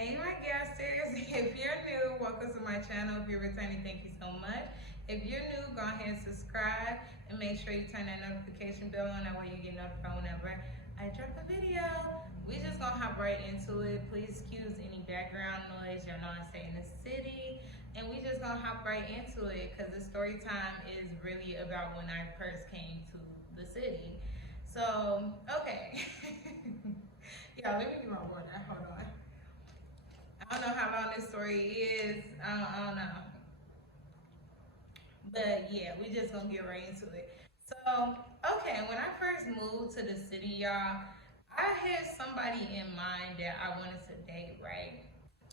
Hey my guesters, if you're new, welcome to my channel. If you're returning, thank you so much. If you're new, go ahead and subscribe and make sure you turn that notification bell on, that way you get notified whenever I drop a video. We just gonna hop right into it. Please excuse any background noise. Y'all know I stay in the city, and we just gonna hop right into it because the story time is really about when I first came to the city. So, okay. Yeah, let me get my water. Hold on. I don't know how long this story is. I don't know. But yeah, we just gonna get right into it. So, okay, when I first moved to the city, y'all, I had somebody in mind that I wanted to date, right?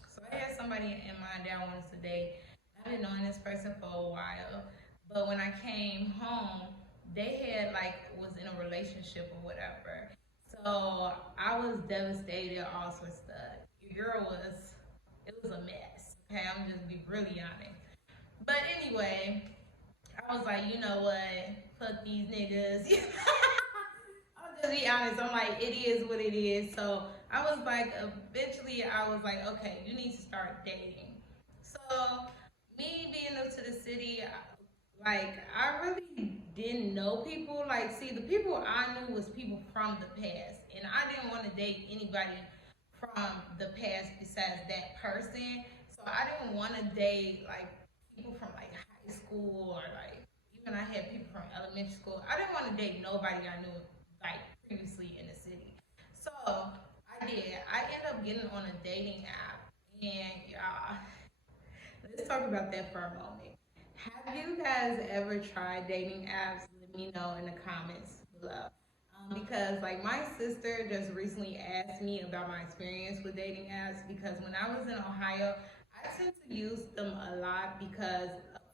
So I had somebody in mind that I wanted to date. I've been knowing this person for a while, but when I came home, they had was in a relationship or whatever. So I was devastated, all sorts of stuff. Your girl was, it was a mess. Okay, I'm just be really honest. But anyway, I was like, you know what? Fuck these niggas. I'll just be honest. I'm like, it is what it is. So I was like, eventually, I was like, okay, you need to start dating. So me being new to the city, I really didn't know people. Like, see, the people I knew was people from the past, and I didn't want to date anybody from the past besides that person. So I didn't want to date people from high school, or even I had people from elementary school. I didn't want to date nobody I knew previously in the city. So I did. I ended up getting on a dating app, and y'all, let's talk about that for a moment. Have you guys ever tried dating apps? Let me know in the comments below. Because my sister just recently asked me about my experience with dating apps, because when I was in Ohio, I tend to use them a lot because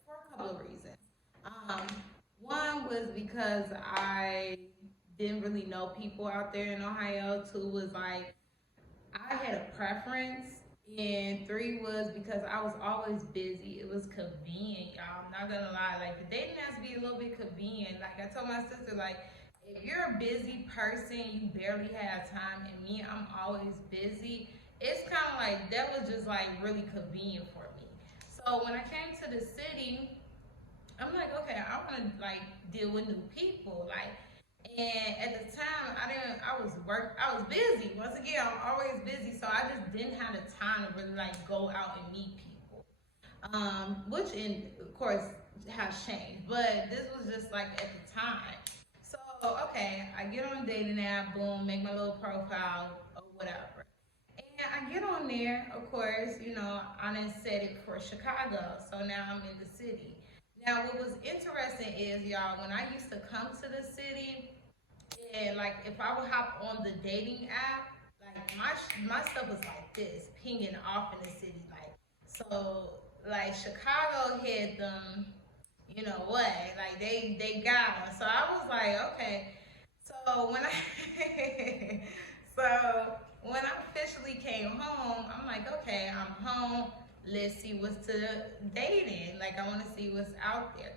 for a couple of reasons. Um, One was because I didn't really know people out there in Ohio. Two was I had a preference, and three was because I was always busy. It was convenient, y'all. I'm not gonna lie. The dating has to be a little bit convenient. I told my sister, if you're a busy person, you barely have time, and me, I'm always busy. It's kind of that was just really convenient for me. So when I came to the city, I'm like, okay, I want to deal with new people. And at the time, I was busy. Once again, I'm always busy, so I just didn't have the time to really go out and meet people. Which of course has changed, but this was just at the time. So okay, I get on a dating app, boom, make my little profile or whatever. And I get on there, of course, I didn't set it for Chicago, so now I'm in the city. Now, what was interesting is, y'all, when I used to come to the city, and if I would hop on the dating app, my stuff was like this, pinging off in the city, so Chicago had them, you know what, they got them. So I was like, okay. So when I so when I officially came home, I'm like, okay, I'm home. Let's see what's to dating. I want to see what's out there.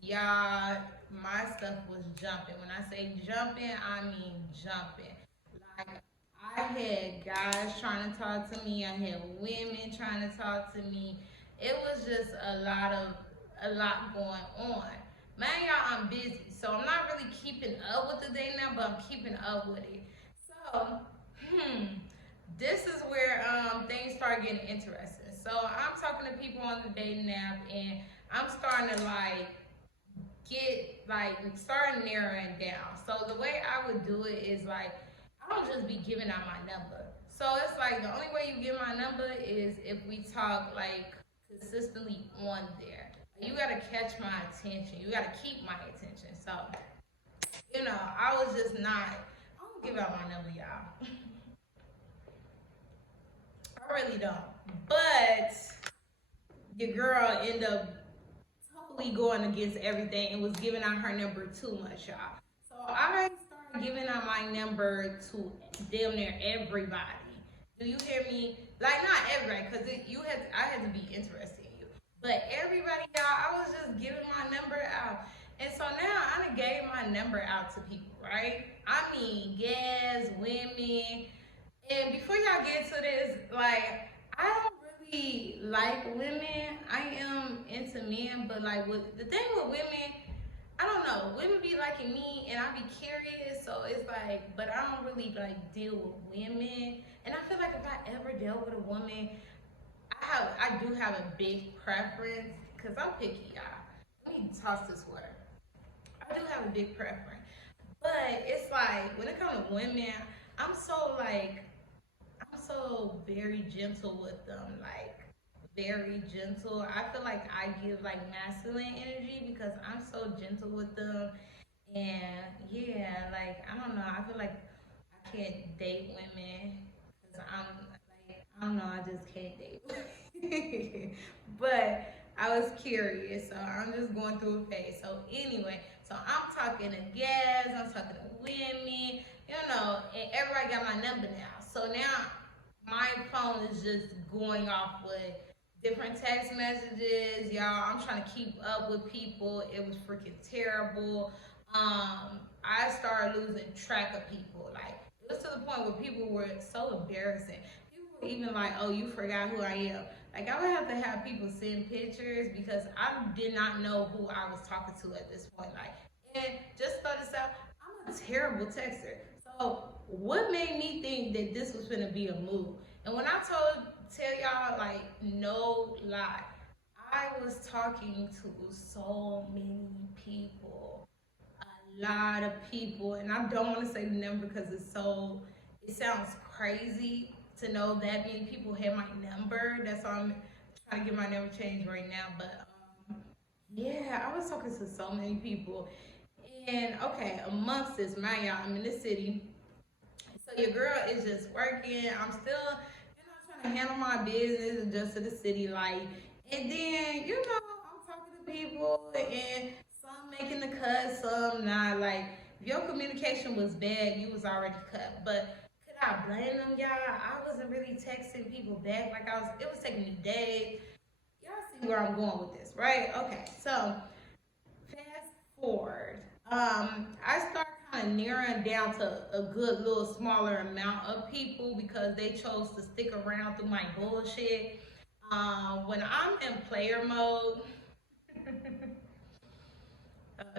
Y'all, my stuff was jumping. When I say jumping, I mean jumping. Like, I had guys trying to talk to me. I had women trying to talk to me. It was just a lot going on. Man, y'all, I'm busy, so I'm not really keeping up with the dating now, but I'm keeping up with it. So, this is where things start getting interesting. So I'm talking to people on the dating app, and I'm starting to get starting narrowing down. So the way I would do it is I don't just be giving out my number. So it's the only way you get my number is if we talk consistently on there. You gotta catch my attention. You gotta keep my attention. So I was just not. I don't give out my number, y'all. I really don't. But your girl ended up totally going against everything and was giving out her number too much, y'all. So I started giving out my number to damn near everybody. Do you hear me? Not everybody, because I had to be interested in you. But everybody, y'all, I was just giving my number out. And so now I done gave my number out to people, right? I mean, yes, women. And before y'all get to this, I don't really like women. I am into men, but like with the thing with women, I don't know. Women be liking me, and I be curious. So it's like, but I don't really like deal with women. And I feel like if I ever dealt with a woman, I do have a big preference because I'm picky, y'all. Let me toss this water. I do have a big preference, but it's like when it comes to women, I'm so like I'm so very gentle with them, like very gentle. I feel like I give like masculine energy because I'm so gentle with them, and yeah, like I don't know. I feel like I can't date women because I'm like I don't know. I just can't date. But I was curious, so I'm just going through a phase. So anyway, so I'm talking to guys, I'm talking to women, and everybody got my number now. So now my phone is just going off with different text messages. Y'all, I'm trying to keep up with people. It was freaking terrible. I started losing track of people. Like, it was to the point where people were so embarrassing. People were even like, oh, you forgot who I am. Like, I would have to have people send pictures because I did not know who I was talking to at this point. Like, and just throw this out, I'm a terrible texter. So, what made me think that this was gonna be a move? And when I tell y'all, like, no lie, I was talking to so many people, a lot of people, and I don't want to say the number because it sounds crazy to know that many people had my number. That's why I'm trying to get my number changed right now. But yeah, I was talking to so many people, and okay, amongst this, my y'all, I'm in the city, so your girl is just working. I'm still, trying to handle my business, adjust to the city life. And then, I'm talking to people and some making the cut, some not. Like, if your communication was bad, you was already cut. But could I blame them, y'all? I wasn't really texting people back. Like, it was taking me days. Y'all see where I'm going with this, right? Okay, so fast forward. I start kind of narrowing down to a good little smaller amount of people because they chose to stick around through my bullshit. When I'm in player mode,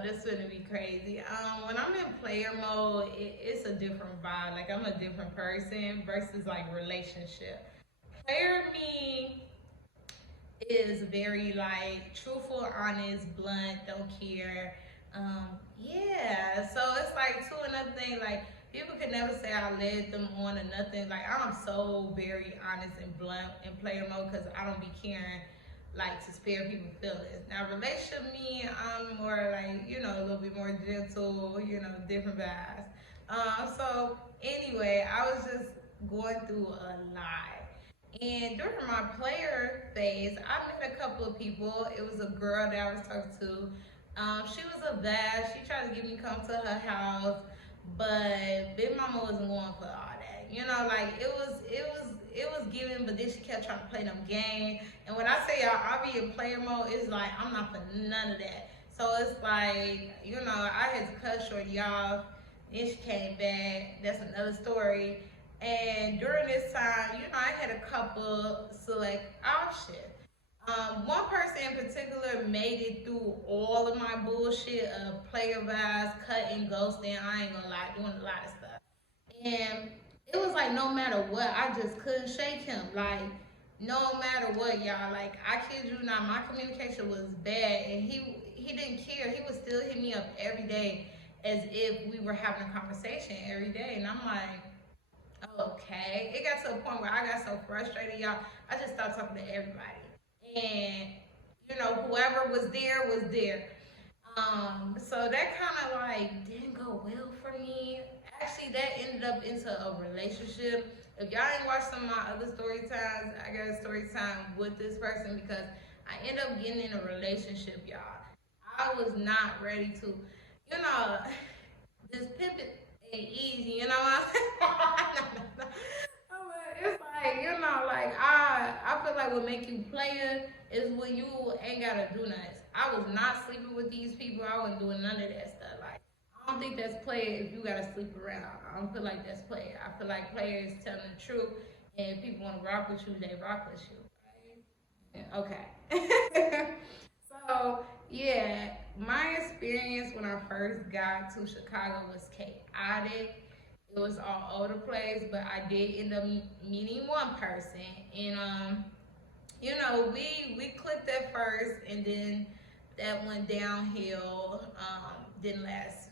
this is gonna be crazy. When I'm in player mode, it's a different vibe. Like I'm a different person versus like relationship. Player me is very like truthful, honest, blunt, don't care. Yeah, so it's like too another thing, like people can never say I led them on or nothing. Like I'm so very honest and blunt in player mode because I don't be caring like to spare people feelings. Now relationship me, I'm more like, a little bit more gentle, different vibes. So anyway, I was just going through a lot. And during my player phase, I met a couple of people. It was a girl that I was talking to. She was a bad. She tried to get me to come to her house, but Big Mama wasn't going for all that. Like it was given, but then she kept trying to play them games. And when I say y'all, I be in player mode, it's like I'm not for none of that. So it's like, I had to cut Shorty off. Then she came back. That's another story. And during this time, I had a couple select options. One person in particular made it through all of my bullshit of player vibes, cutting, ghosting. I ain't gonna lie, doing a lot of stuff. And it was like no matter what, I just couldn't shake him. Like no matter what, y'all. Like I kid you not, my communication was bad, and he didn't care. He would still hit me up every day as if we were having a conversation every day, and I'm like, okay. It got to a point where I got so frustrated, y'all. I just stopped talking to everybody. And, whoever was there was there. So that kind of like didn't go well for me. Actually, that ended up into a relationship. If y'all ain't watched some of my other story times, I got a story time with this person because I ended up getting in a relationship, y'all. I was not ready to, this pimping ain't easy, what I'm saying? It's like, like I feel like what make you player is when you ain't gotta do nothing. I was not sleeping with these people. I wasn't doing none of that stuff. Like I don't think that's player if you gotta sleep around. I don't feel like that's player. I feel like player is telling the truth and people want to rock with you, they rock with you. Right? Okay. So yeah, my experience when I first got to Chicago was chaotic. It was all over the place, but I did end up meeting one person, and you know, we clicked at first, and then that went downhill. Didn't last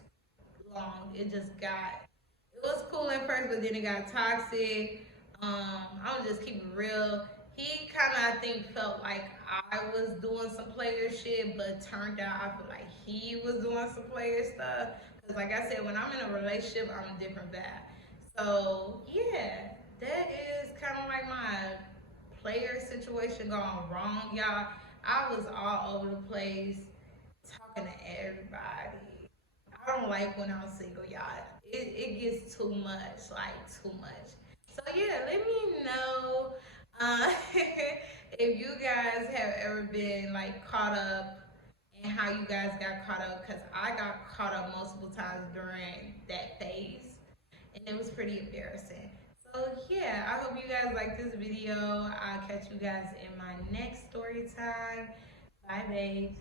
long. It was cool at first, but then it got toxic. I'll just keep it real. He kind of, I think, felt like I was doing some player shit, but turned out I feel like he was doing some player stuff. Cause like I said, when I'm in a relationship, I'm a different vibe. So yeah, that is kind of like my player situation gone wrong, y'all. I was all over the place, talking to everybody. I don't like when I'm single, y'all. It gets too much, like too much. So yeah, let me know if you guys have ever been like caught up and how you guys got caught up. Cause I got caught up multiple times during that phase, and it was pretty embarrassing. So yeah, I hope you guys like this video. I'll catch you guys in my next story time. Bye, babes.